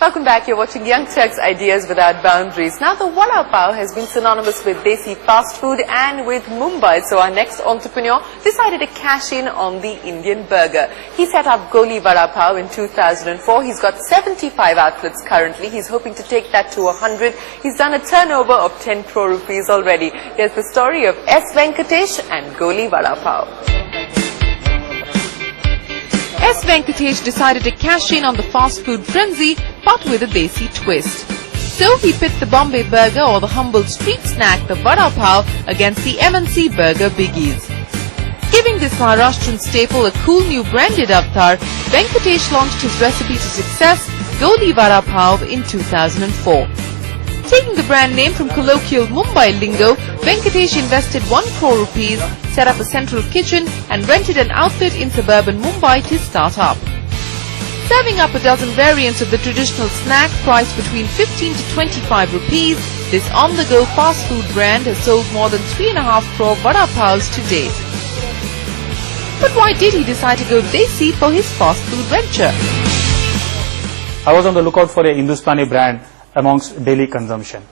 Welcome back. You're watching Young Turks Ideas Without Boundaries. Now, the vada pav has been synonymous with desi fast food and with Mumbai. So our next entrepreneur decided to cash in on the Indian burger. He set up Goli vada pav in 2004. He's got 75 outlets currently. He's hoping to take that to 100. He's done a turnover of 10 crore rupees already. Here's the story of S. Venkatesh and Goli vada pav. S. Venkatesh decided to cash in on the fast food frenzy, but with a desi twist. So he pit the Bombay burger or the humble street snack, the vada pav, against the MNC burger biggies. Giving this Maharashtrian staple a cool new branded avatar, Venkatesh launched his recipe to success, Goli vada pav, in 2004. Taking the brand name from colloquial Mumbai lingo, Venkatesh invested 1 crore rupees, set up a central kitchen and rented an outlet in suburban Mumbai to start up. Serving up a dozen variants of the traditional snack priced between 15 to 25 rupees, this on-the-go fast food brand has sold more than 3.5 crore vada pavs to date. But why did he decide to go desi for his fast food venture? I was on the lookout for a Hindustani brand amongst daily consumption.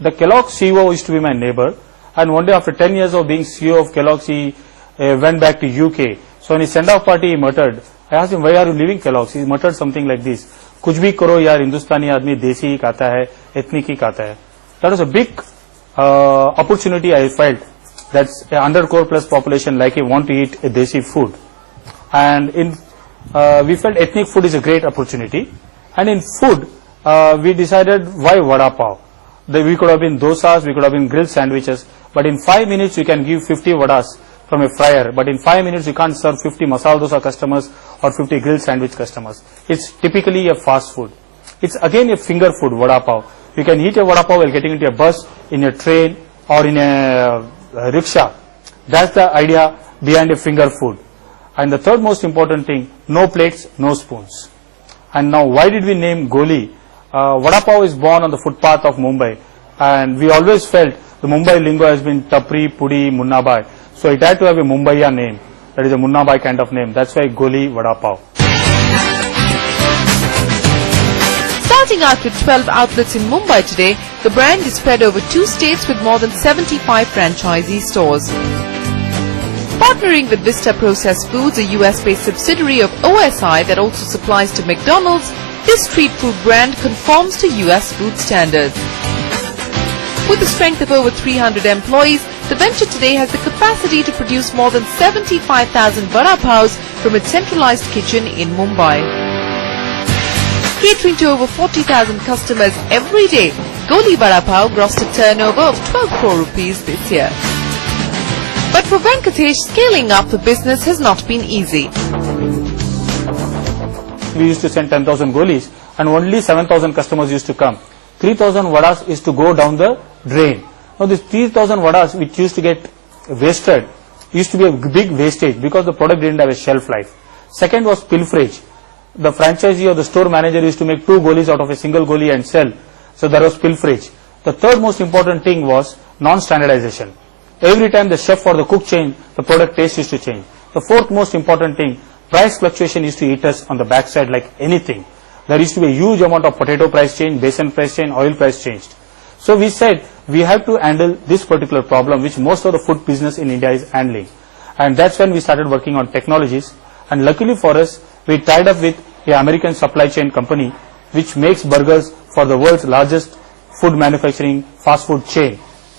The Kellogg's CEO used to be my neighbor, and one day after 10 years of being CEO of Kellogg's, he went back to UK. So in his send-off party, he muttered, I asked him, why are you leaving Kellogg's? He muttered something like this, kuch bhi karo yaar, Hindustani aadmi desi hi khata hai, ethnic hi khata hai. That was a big opportunity I felt. That's a 100 crore plus population likely want to eat a desi food. And we felt ethnic food is a great opportunity. And in food, we decided why vada pav. We could have been dosas, we could have been grilled sandwiches, but in 5 minutes you can give 50 vadas from a fryer, but in 5 minutes you can't serve 50 masala dosa customers or 50 grilled sandwich customers. It's typically a fast food. It's again a finger food, vada pav. You can eat a vada pav while getting into a bus, in a train or in a rickshaw. That's the idea behind a finger food. And the third most important thing, no plates, no spoons. And now why did we name Goli? Vada pav is born on the footpath of Mumbai, and we always felt the Mumbai lingo has been Tapri, Pudi, Munnabai. So it had to have a Mumbaiya name, that is a Munnabai kind of name. That's why Goli vada pav. Starting out with 12 outlets in Mumbai today, the brand is spread over 2 states with more than 75 franchisee stores. Partnering with Vista Processed Foods, a US-based subsidiary of OSI that also supplies to McDonald's, this street food brand conforms to US food standards. With a strength of over 300 employees, the venture today has the capacity to produce more than 75,000 vada pavs from its centralized kitchen in Mumbai. Catering to over 40,000 customers every day, Goli vada pav grossed a turnover of 12 crore rupees this year. But for Venkatesh, scaling up the business has not been easy. We used to send 10,000 golis and only 7,000 customers used to come. 3,000 vadas is to go down the drain. Now this 3,000 vadas which used to get wasted used to be a big wastage because the product didn't have a shelf life. Second was pilferage. The franchisee or the store manager used to make 2 golis out of a single goli and sell. So there was pilferage. The third most important thing was non-standardization. Every time the chef or the cook changed, the product taste used to change. The fourth most important thing, price fluctuation used to eat us on the backside like anything. There used to be a huge amount of potato price change, besan price change, oil price changed. So we said we have to handle this particular problem which most of the food business in India is handling. And that's when we started working on technologies. And luckily for us, we tied up with an American supply chain company which makes burgers for the world's largest food manufacturing fast food chain.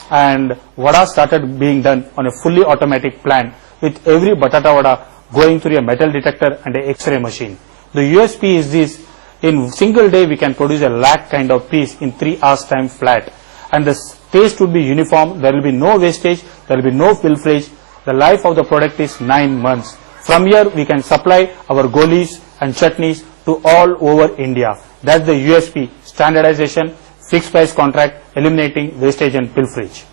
And vada started being done on a fully automatic plant with every batata vada going through a metal detector and an X-ray machine. The USP is this, in single day we can produce a lakh kind of piece in 3 hours time flat. And the taste would be uniform, there will be no wastage, there will be no pilferage. The life of the product is 9 months. From here we can supply our golis and chutneys to all over India. That's the USP, standardization, fixed price contract, eliminating wastage and pilferage.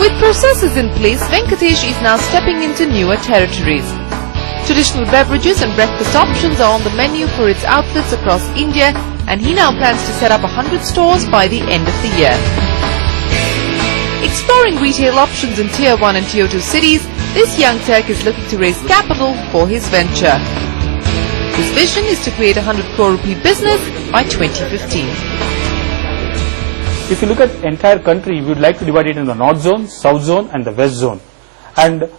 With processes in place, Venkatesh is now stepping into newer territories. Traditional beverages and breakfast options are on the menu for its outlets across India, and he now plans to set up 100 stores by the end of the year. Exploring retail options in Tier 1 and Tier 2 cities, this young Turk is looking to raise capital for his venture. His vision is to create a 100 crore rupee business by 2015. If you look at entire country, we would like to divide it into the north zone, south zone and the west zone. And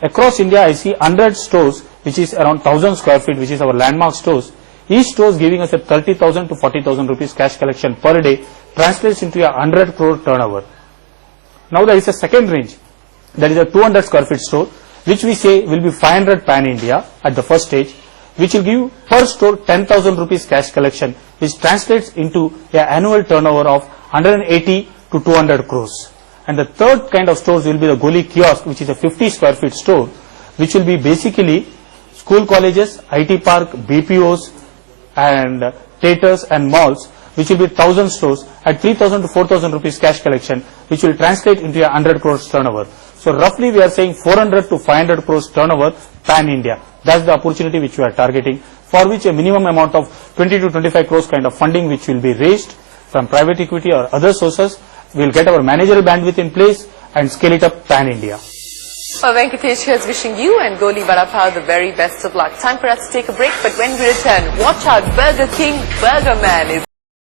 across India, I see 100 stores, which is around 1000 square feet, which is our landmark stores. Each store is giving us a 30,000 to 40,000 rupees cash collection per day, translates into a 100 crore turnover. Now there is a second range, that is a 200 square feet store, which we say will be 500 pan India at the first stage, which will give per store 10,000 rupees cash collection, which translates into an annual turnover of 180 to 200 crores. And the third kind of stores will be the Goli kiosk, which is a 50 square feet store, which will be basically school colleges, IT park, BPOs and theatres and malls, which will be 1000 stores at 3,000 to 4,000 rupees cash collection, which will translate into a 100 crores turnover. So roughly we are saying 400 to 500 crores turnover pan India. That's the opportunity which we are targeting, for which a minimum amount of 20 to 25 crores kind of funding which will be raised from private equity or other sources. We'll get our managerial bandwidth in place and scale it up pan India. Well, Venkatesh here is wishing you and Goli Vada Pav the very best of luck. Time for us to take a break, but when we return, watch out, Burger King Burger Man is